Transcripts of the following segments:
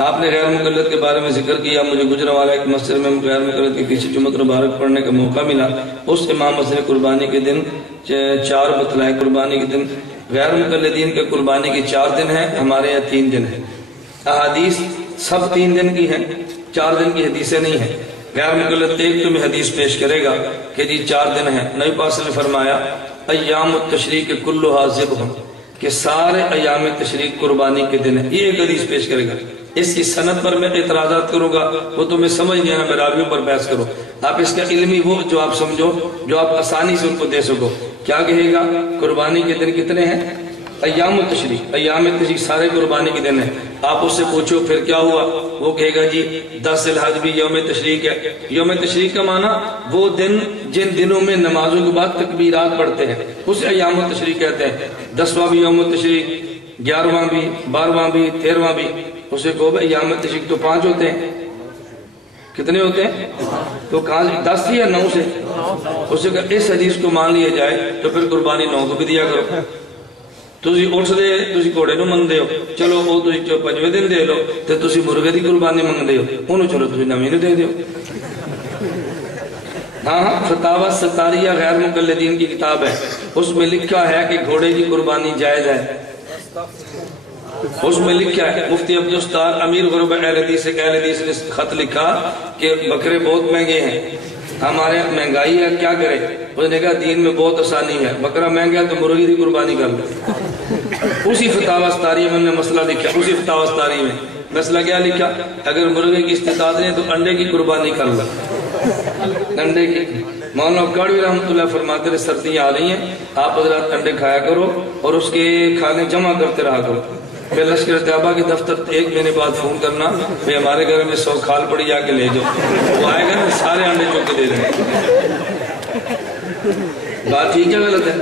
آپ نے غیر مقلد کے بارے میں ذکر کیا، مجھے گجرانوالہ ایک مسجد میں غیر مقلد کے پیچھے جمعۃ المبارک پڑھنے کا موقع ملا۔ اس امام مسجد نے قربانی کے دن 4 بتلائے۔ قربانی کے دن غیر مقلدین کے قربانی کے 4 دن ہیں، ہمارے یہاں 3 دن ہیں۔ احادیث سب 3 دن کی ہیں، 4 دن کی حدیثیں نہیں ہیں۔ غیر مقلد ایک تمہیں حدیث پیش کرے گا کہ جی 4 دن ہیں۔ نبی پاک صلی اللہ علیہ وسلم نے فرمایا ایام التشریق کلھا ذبح، کہ سارے ایام تشریق قربانی کے دن ہیں۔ یہ ایک حدیث پیش کرے گا۔ اس کی سند پر میں اعتراضات کروں گا، وہ تمہیں سمجھ نہیں آنا، میں راویوں پر بحث کرو۔ آپ اس کا علمی وہ جو آپ سمجھو، جو آپ آسانی سے ان کو دے سکو۔ کیا کہے گا؟ قربانی کے دن کتنے ہیں؟ ایام التشریق، ایام تشریق سارے قربانی کے دن ہیں۔ آپ اس سے پوچھو پھر کیا ہوا؟ وہ کہے گا جی 10 ذی الحج بھی یوم تشریق ہے۔ یوم تشریق کا معنی وہ دن جن دنوں میں نمازوں کے بعد تکبیرات پڑھتے ہیں، اسے ایام التشریق کہتے ہیں۔ 10واں بھی یوم التشریق، 11واں بھی، 12واں بھی، 13واں بھی۔ اسے کہو بھائی ایام تشریق تو 5 ہوتے ہیں، کتنے ہوتے ہیں؟ تو کہاں 10 سے یا 9 سے؟ اسے کہ اس حدیث کو مان لیا جائے تو پھر قربانی 9 کو بھی دیا کرو۔ تسی اٹھ دے تسی گھوڑے نو منگدے ہو، چلو وہ تسی 5ویں دن دے لو، تے تسی مرغے دی قربانی منگدے ہو، انہوں چلو تسی 9ویں نو دے دیو۔ ہاں فتاوی ستاریہ غیر مقلدین کی کتاب ہے، اس میں لکھا ہے کہ گھوڑے کی قربانی جائز ہے۔ اس میں لکھا ہے مفتی عبدالستار امیر غرب اہل حدیث نے خط لکھا کہ بکرے بہت مہنگے ہیں، ہمارے یہاں مہنگائی ہے، کیا کرے؟ اس نے کہا دین میں بہت آسانی ہے، بکرا مہنگا ہے تو مرغی کی قربانی کر لو۔ اسی فتاوی ستاریہ میں نے مسئلہ لکھا، اسی فتاوی ستاریہ میں مسئلہ کیا لکھا؟ اگر مرغے کی استطاعت نہیں تو انڈے کی قربانی کر لو۔ انڈے کی مولانا کاڑوی رحمۃ اللہ فرماتے ہیں سردیاں آ رہی ہیں، آپ حضرات انڈے کھایا کرو اور اس کے کھانے جمع کرتے رہا کرو۔ پھر لشکر طیبہ کے دفتر 1 مہینے بعد فون کرنا، بھئی ہمارے گھر میں 100 کھال پڑی، جا کے لے جاؤ۔ وہ آئے گا نا سارے انڈے چوک کے دے دیں۔ بات ٹھیک ہے غلط ہے؟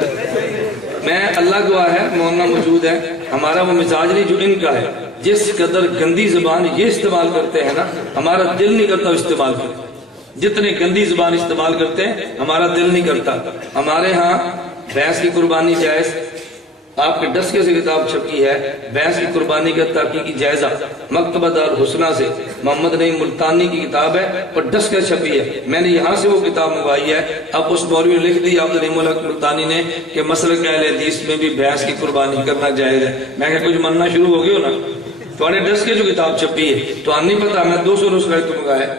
میں اللہ گواہ ہے، مولانا موجود ہے، ہمارا وہ مزاج نہیں جو ان کا ہے۔ جس قدر گندی زبان یہ استعمال کرتے ہیں نا، ہمارا دل نہیں کرتا استعمال کرتے۔ جتنے گندی زبان استعمال کرتے ہیں ہمارا دل نہیں کرتا۔ ہمارے ہاں بھینس کی قربانی جائز، آپ کے ڈسکے سے کتاب چھپی ہے بھینس کی قربانی کا تحقیقی جائزہ، مکتبہ دار حسنہ سے، محمد نعیم ملتانی کی کتاب ہے اور ڈسکے چھپی ہے۔ میں نے یہاں سے وہ کتاب منگوائی ہے۔ اب اس مولوی نے لکھ دی عبد الرحیم ملتانی نے کہ مسلک اہل حدیث میں بھی بھینس کی قربانی کرنا جائز ہے۔ میں کہا کچھ مننا شروع ہو گیا ہو نا، تھوڑے ڈسکے جو کتاب چھپی ہے تو آن نہیں پتا، میں 200 روز کا تو منگایا،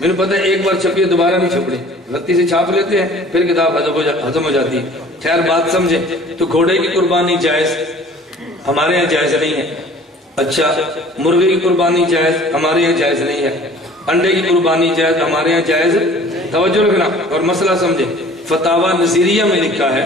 میں نے پتا ایک بار چھپی ہے دوبارہ نہیں چھپڑی، غلطی سے چھاپ لیتے ہیں پھر کتاب ہضم ہو جاتی ہے۔ خیر بات سمجھے تو گھوڑے کی قربانی جائز، ہمارے یہاں جائز نہیں ہے۔ اچھا مرغے کی قربانی جائز، ہمارے یہاں جائز نہیں ہے۔ انڈے کی قربانی جائز، ہمارے یہاں جائز۔ توجہ رکھنا اور مسئلہ سمجھے۔ فتاوی نظیریہ میں لکھا ہے،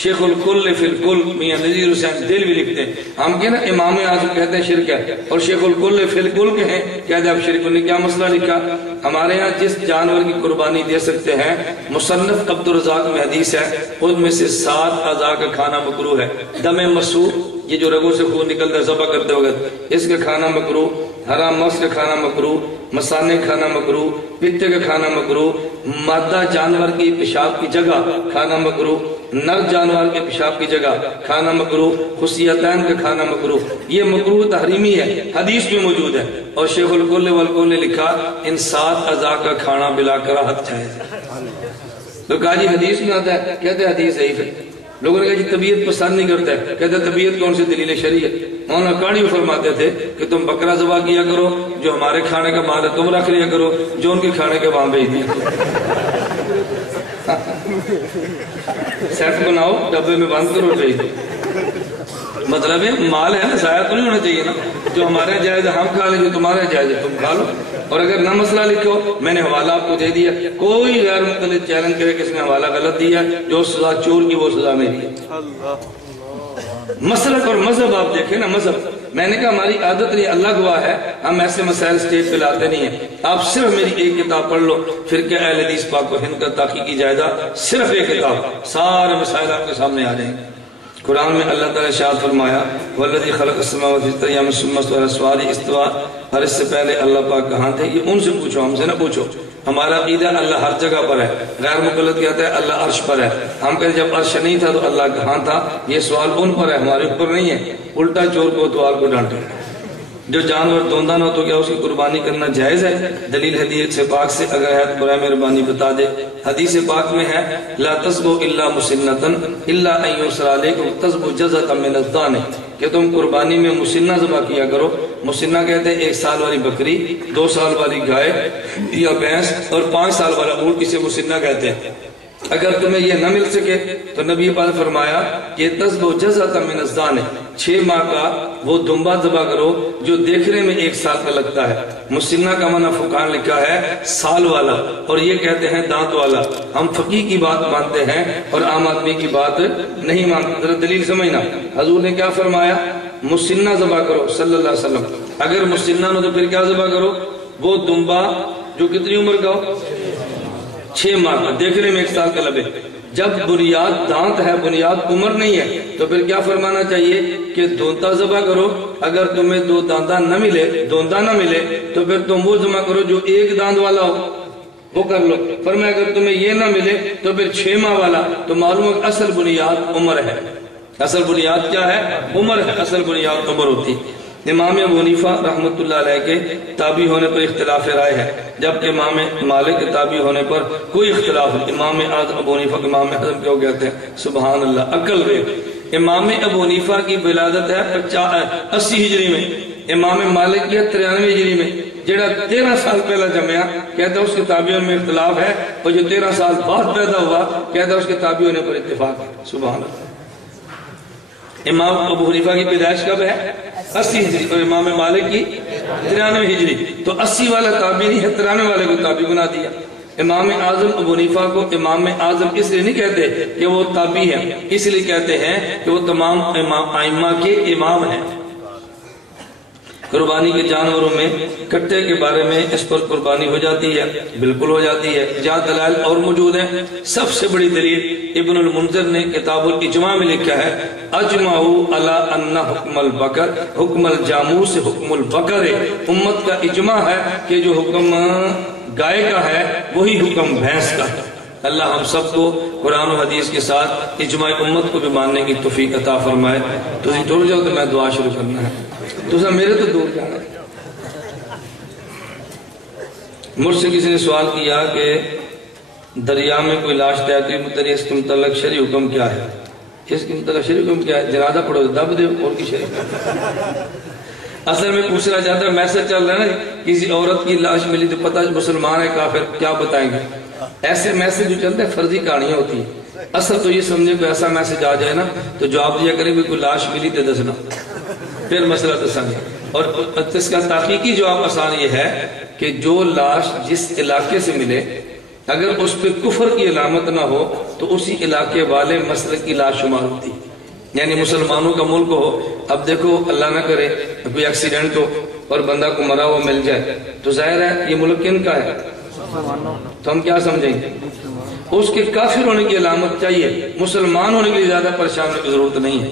شیخ الکل فی الکل میاں نذیر حسین دہلوی لکھتے ہیں، ہم کہتے ہیں امام اعظم کہتے ہیں شرک ہے اور شیخ الکل فی الکل کہیں کہتے ہیں اب شرک نے کیا مسئلہ لکھا؟ ہمارے ہاں جس جانور کی قربانی دے سکتے ہیں، مصنف عبدالرزاق میں حدیث ہے، ان میں سے 7 اعضاء کا کھانا مکروہ ہے۔ دم مسوح، یہ جو رگوں سے خون نکلتا ہے ذبح کرتے وقت، اس کا کھانا مکروہ، حرام مس کا کھانا مکروہ، مثانے کھانا مکروہ، پتے کا کھانا مکروہ، مادہ جانور کی پیشاب کی جگہ کھانا مکروہ، نر جانور کے پیشاب کی جگہ کھانا مکروہ، خصیتین کا کھانا مکروہ۔ یہ مکروہ تحریمی ہے، حدیث میں موجود ہے۔ اور شیخ الکل والکل نے لکھا ان 7 اعضاء کا کھانا بلا کراہت جائز ہے۔ تو کہا جی حدیث میں آتا ہے، کہتے ہیں حدیث ضعیف ہے۔ لوگوں نے کہا جی طبیعت پسند نہیں کرتا ہے، کہتے ہیں طبیعت کون سی دلیل شرعی ہے؟ مولانا کاڑی فرماتے تھے کہ تم بکرا ذبح کیا کرو، جو ہمارے کھانے کا مال ہے تم رکھ لیا کرو، جو ان کے کھانے کے وہاں بھیج دیا۔ سیٹ بناؤ، ڈبے میں بند کرو، بھیج دو۔ مطلب ہے مال ہے نا، ضائع تو نہیں ہونا چاہیے نا، جو ہمارے جائز ہم کھا لیں، جو تمہارے جائز تم کھا لو۔ اور اگر نہ مسئلہ لکھو، میں نے حوالہ آپ کو دے دیا، کوئی غیر مقلد چیلنج کرے کہ اس نے حوالہ غلط دیا، جو سزا چور کی وہ سزا میری ہے۔ مسلک اور مذہب آپ دیکھیں نا، مذہب میں نے کہا ہماری عادت نہیں، اللہ گواہ ہے ہم ایسے مسائل سٹیج پہ لاتے نہیں ہیں۔ آپ صرف میری ایک کتاب پڑھ لو، فرقہ اہل حدیث پاک و ہند کا تحقیقی جائزہ، صرف ایک کتاب، سارے مسائل آپ کے سامنے آ جائیں گے۔ قرآن میں اللہ تعالیٰ ارشاد فرمایا والذی خلق السماوات فی 6 ایام ثم استوى علی السماء استوا، اور اس سے پہلے اللہ پاک کہاں تھے؟ یہ ان سے پوچھو، ہم سے نہ پوچھو۔ ہمارا عقیدہ اللہ ہر جگہ پر ہے، غیر مقلد کہتا ہے اللہ عرش پر ہے، ہم کہتے جب عرش نہیں تھا تو اللہ کہاں تھا؟ یہ سوال ان پر ہے، ہمارے اوپر نہیں ہے۔ الٹا چور کو اتوار کو ڈانٹے، جو جانور دوندہ نہ ہو تو کیا اس کی قربانی کرنا جائز ہے؟ دلیل حدیث پاک سے اگر ہے تو برائے مہربانی بتا دے۔ حدیث پاک میں ہے لا تذبحوا الا مسنۃ الا ان یسر علیکم تذبحوا جزۃ من الضان، کہ تم قربانی میں مسنہ ذبح کیا کرو۔ مسنہ کہتے ہیں 1 سال والی بکری، 2 سال والی گائے یا بھینس اور 5 سال والا اونٹ، اسے مسنہ کہتے ہیں۔ اگر تمہیں یہ نہ مل سکے تو نبی پاک نے فرمایا کہ تذبحوا جزۃ من الضان، 6 ماہ کا وہ دمبا ذبح کرو جو دیکھنے میں 1 سال کا لگتا ہے۔ مسنہ کا معنی فقہاء نے لکھا ہے سال والا، اور یہ کہتے ہیں دانت والا۔ ہم فقیہ کی بات مانتے ہیں اور عام آدمی کی بات نہیں مانتے۔ ذرا دلیل سمجھنا، حضور نے کیا فرمایا؟ مسنہ ذبح کرو صلی اللہ علیہ وسلم۔ اگر مسنہ نہ تو پھر کیا ذبح کرو؟ وہ دمبا جو کتنی عمر کا ہو؟ 6 ماہ کا، دیکھنے میں 1 سال کا لگے۔ جب بنیاد دانت ہے، بنیاد عمر نہیں ہے، تو پھر کیا فرمانا چاہیے کہ دونتا ذبح کرو۔ اگر تمہیں 2 دانتا نہ ملے، دونتا نہ ملے، تو پھر تم وہ ذبح کرو جو 1 دانت والا ہو، وہ کر لو۔ فرمایا اگر تمہیں یہ نہ ملے تو پھر 6 ماہ والا۔ تو معلوم ہے اصل بنیاد عمر ہے۔ اصل بنیاد کیا ہے؟ عمر ہے، اصل بنیاد عمر ہوتی۔ امام ابو حنیفہ رحمۃ اللہ علیہ کے تابع ہونے پر اختلاف رائے ہے، جبکہ امام مالک کے تابع ہونے پر کوئی اختلاف نہیں۔ امام اعظم ابو حنیفہ کو امام اعظم کیوں کہتے ہیں؟ سبحان اللہ، عقل رے۔ امام ابو حنیفہ کی ولادت ہے 80 ہجری میں، امام مالک کی 93 ہجری میں۔ جڑا 13 سال پہلا جمعیا کہتا ہے اس کے تابعین میں اختلاف ہے، اور جو 13 سال بعد پیدا ہوا کہتا ہے اس کے تابع ہونے پر اتفاق ہے۔ سبحان اللہ۔ امام ابو حنیفہ کی پیدائش کب ہے؟ 80 ہجری، اور امام مالک کی 93 ہجری۔ تو 80 والا تابعی نہیں ہے، 93 والے کو تابعی بنا دیا۔ امام اعظم ابو حنیفہ کو امام اعظم اس لیے نہیں کہتے کہ وہ تابعی ہیں، اس لیے کہتے ہیں کہ وہ تمام ائمہ کے امام ہیں۔ قربانی کے جانوروں میں کٹے کے بارے میں اس پر قربانی ہو جاتی ہے، بالکل ہو جاتی ہے۔ جہاں دلائل اور موجود ہیں، سب سے بڑی دلیل ابن المنذر نے کتاب الاجماع میں لکھا ہے اجمعوا علی ان حکم البقر حکم الجاموس حکم البقر، امت کا اجماع ہے کہ جو حکم گائے کا ہے وہی حکم بھینس کا ہے۔ اللہ ہم سب کو قرآن و حدیث کے ساتھ اجماع امت کو بھی ماننے کی توفیق عطا فرمائے۔ تو ٹوٹ جاؤ تو میں دعا شروع کرنا ہے، تو میرے تو دور جانا ہے۔ مجھ سے کسی نے سوال کیا کہ دریا میں کوئی لاش تیرتی ہوئی، اس کے متعلق شرعی حکم کیا ہے؟ اس کے متعلق شرعی حکم کیا ہے؟ جنازہ پڑھو دب دے، اور کی شرعی؟ اصل میں پوچھنا چاہتا ہے، میسج چل رہا ہے نا، کسی عورت کی لاش ملی تو پتہ مسلمان ہے کافر، کیا بتائیں گے؟ ایسے میسج جو چلتے ہیں فرضی کہانیاں ہوتی ہیں۔ اصل تو یہ سمجھے کوئی ایسا میسج آ جائے نا تو جواب دیا کرے کوئی لاش ملی تو دسنا، پھر مسئلہ تسانی۔ اور اس کا تحقیقی جواب آسان یہ ہے کہ جو لاش جس علاقے سے ملے اگر اس پہ کفر کی علامت نہ ہو تو اسی علاقے والے مسلک کی لاش شمار ہوتی، یعنی مسلمانوں کا ملک ہو۔ اب دیکھو اللہ نہ کرے کوئی ایکسیڈنٹ ہو اور بندہ کو مرا ہوا مل جائے تو ظاہر ہے یہ ملک کن کا ہے؟ تو ہم کیا سمجھیں گے؟ اس کے کافر ہونے کی علامت چاہیے، مسلمان ہونے کے لیے زیادہ پریشان ہونے کی ضرورت نہیں ہے۔